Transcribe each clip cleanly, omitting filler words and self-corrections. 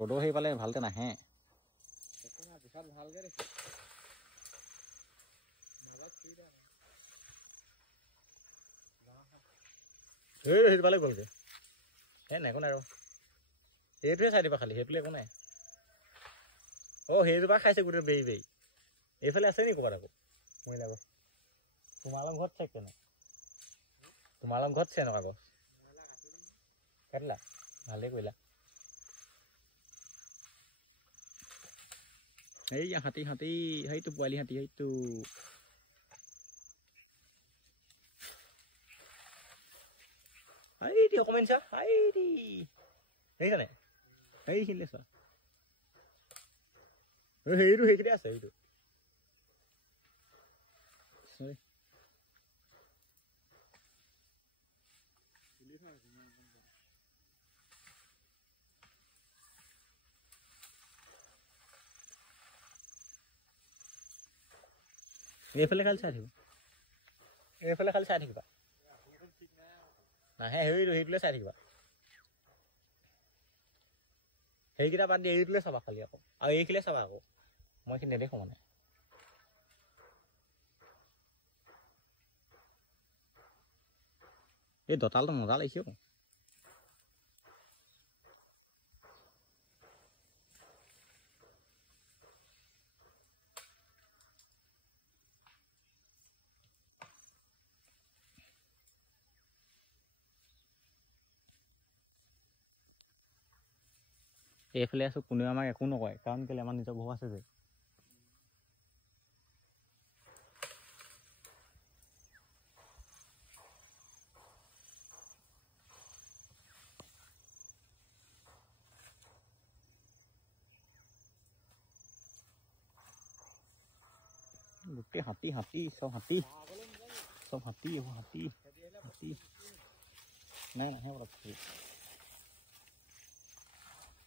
ৰ'দৰ সেই পালে ভালকে নাহে সেইটো পালে গ'লগে সেই নাই একো নাই ৰ সেইটোৱে চাই দিবা খালি সেইটোলে একো নাই সেইজোপা খাইছে গোটেই বেৰি বেৰি এইফালে আছে নেকি ক'ৰবাত আকৌ মৰিলা গছ তোমালোকৰ ঘৰত চাই কেনে তোমালোকৰ ঘৰত আছে এনেকুৱা গছ কাটিলা ভালেই কৰিলা এই হাতী হাতী সেইটো পোৱালি হাতী সেইটো আইডি অকমান চা আইডি দেখিছানে এইখিনিলে চোৱা সেইটো সেইখিনি আছে সেইটো এইফালে খালি চাই থাকিব এইফালে খালি চাই থাকিবা নাহে সেইটোলে চাই থাকিবা সেইকেইটা বাদ দি এইটোলে চাবা খালি আকৌ আৰু এইখিলে চাবা আকৌ মই এইখিনি নেদেখো মানে এই দঁতালটো মজা লাগিছে এইফালে আছো কোনেও আমাক একো নকয় কাৰণ কেলে আমাৰ নিজৰ ঘৰ আছে যে গোটেই হাতী হাতী চব হাতী হাতী হাতী নাই নাহে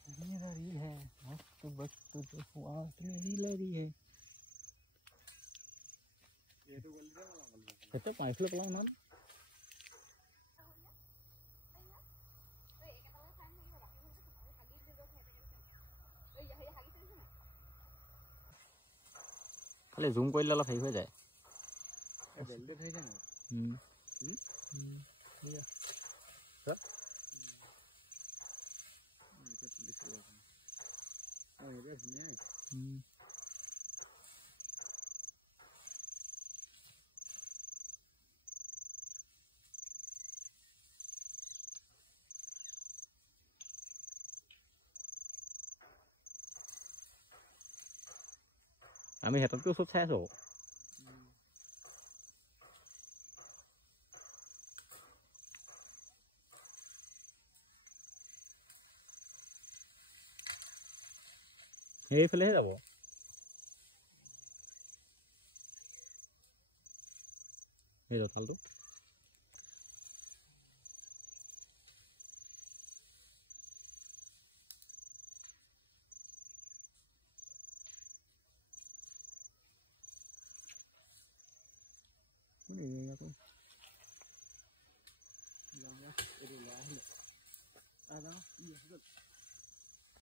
रही है मस्त वक्त जो आँख नहीं लगी है itu paifle pelang nan খালি জুম কৰিলে অলপ হেৰি হৈ যায় বেলডেট হৈ যায় না আমি হেততকৈ ওচৰত চাই আছো এইফালেহে যাব এই দঁতালটো Ada, iya, betul.